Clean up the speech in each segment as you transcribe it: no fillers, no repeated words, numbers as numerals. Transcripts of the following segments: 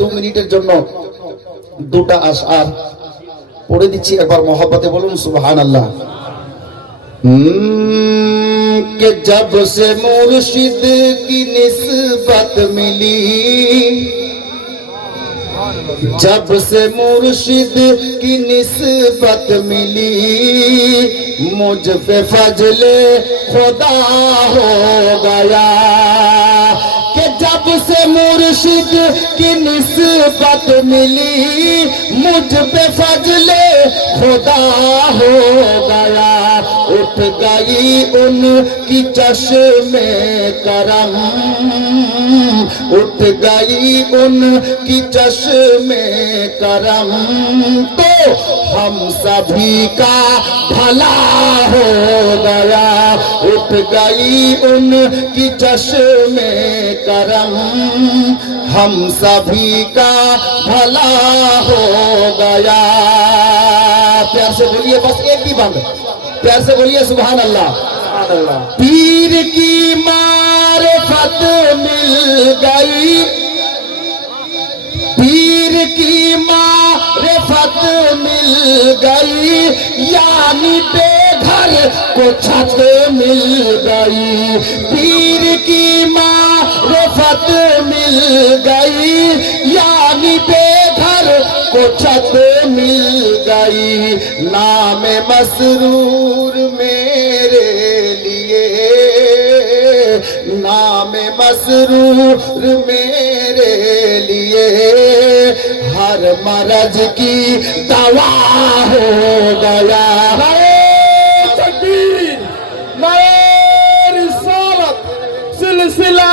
2 মিনিটের জন্য দুটা আশআর পড়ে দিচ্ছি, একবার মহব্বতে বলুন সুবহানাল্লাহ। کہ جب سے مرشد کی نسبت ملی، جب سے مرشد کی نسبت ملی، مجھ پہ فضل خدا ہو گیا، کہ جب سے مرشد کی نسبت ملی، مجھ پہ فضل خدا ہو گیا، اٹھ گئی ان کی چشم کرم، اٹھ گئی ان کی چشم کرم، تو ہم سبھی کا بھلا ہو گیا، اٹھ گئی ان کی چشم کرم، ہم سبھی کا بھلا ہو گیا۔ پیار سے بولیے، بس ایک ہی بند، پیار سے بولیے سبحان اللہ۔ پیر کی معرفت مل گئی، پیر کی معرفت مل گئی، یعنی بے گھر کو چھت مل گئی، پیر کی معرفت مل گئی، یعنی بے گھر کو چھت مل گئی، نام مسرور میرے لیے، نام مسرور میرے لیے، ہر مرض کی دوا ہو گیا۔ تکبیر، نعرہ رسالت، سلسلہ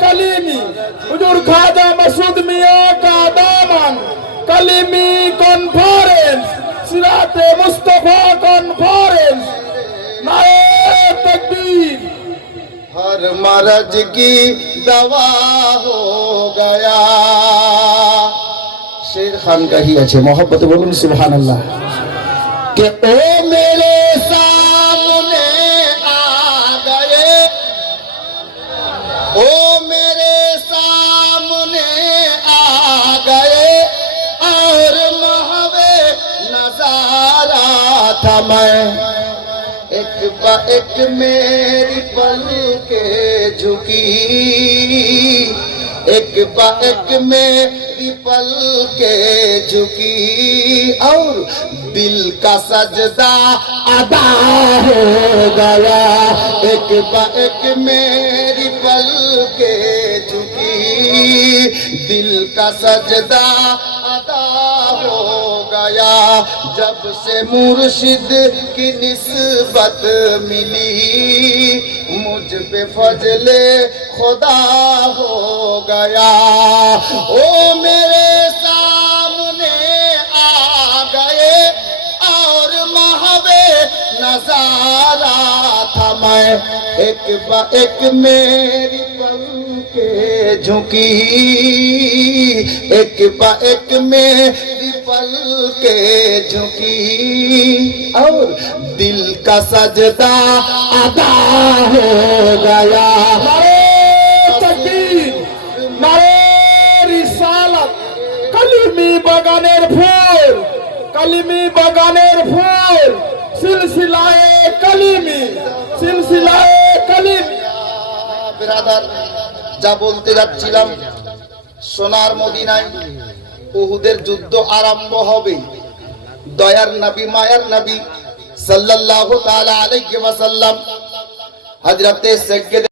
کلیمی، حضور خواجہ مسعود میاں کا دامن، کلیمی کانفرنس، صراط مصطفیٰ کانفرنس، نعرہ تکبیر۔ ہر مرض کی دوا ہو گیا۔ شیر خان کا ہی اچھے محبت بولن سبحان اللہ۔ کہ او میرے سامنے آ گئے، او میرے سامنے آ گئے، اور محو نظارہ تھا میں، ایک با ایک میری پلکیں جھکی، ایک با ایک میری پلکیں جھکی، اور دل کا سجدہ ادا ہو گیا، ایک با ایک میری پلکیں جھکی، دل کا سجدہ ادا ہو گیا، جب سے مرشد کی نسبت ملی، مجھ پہ فضل خدا ہو گیا، او میرے سامنے آ گئے، اور محو نظارہ تھا میں، ایک با ایک میری پلکیں جھکی، ایک با ایک میری پلکیں جھکی، اور دل کا سجدہ ادا ہو گیا۔ تکبیر، نعرہ رسالت، کلیمی বাগানের ফুল, কালিমি বাগানের ফুল, সিলসিলায়ে কালিমি, সিলসিলায়ে কালিমি। ব্রাদার, যা বলতে যাচ্ছিলাম, সোনার মদিনায় উহুদের যুদ্ধ আরম্ভ হবে, দয়ার নবী মায়ার নবী সাল্লাল্লাহু তাআলা আলাইহি ওয়াসাল্লাম হযরতে সাইয়্যিদ